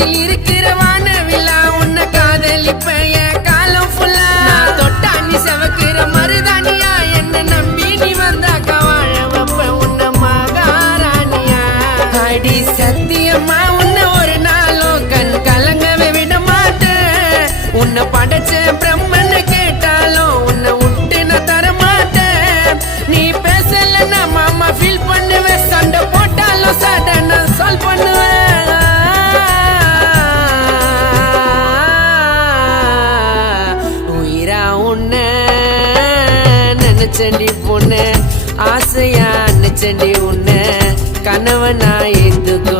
வானத்தில் இருக்கிற வானவில்லா உன்னை காதலிப்ப என் காலம் ஃபுல்லா தொட்டா நீ செவக்கிற மருதானியா என்ன நம்பி நீ வந்தாக்கா வாழ வைப்ப உன்னை மகாராணியா அடி சத்தியமா உன்னை ஒரு நாளும் கண் கலங்கவே விட மாட்டேன் உன்னை படைச்ச பிரம்மன் கேட்டாலும் உன்னை விட்டு நான் தர மாட்டேன் நீ பேசலன்னா மாமா ஃபீல் பண்ணுவேன் சண்டை போட்டாலும் சடனா சால்வ் பண்ணுவேன் உயிரா உன்னை நினைச்சண்டி பொண்ணு ஆசையா நினைச்சண்டி உன்னை கனவனா ஏத்துக்கோ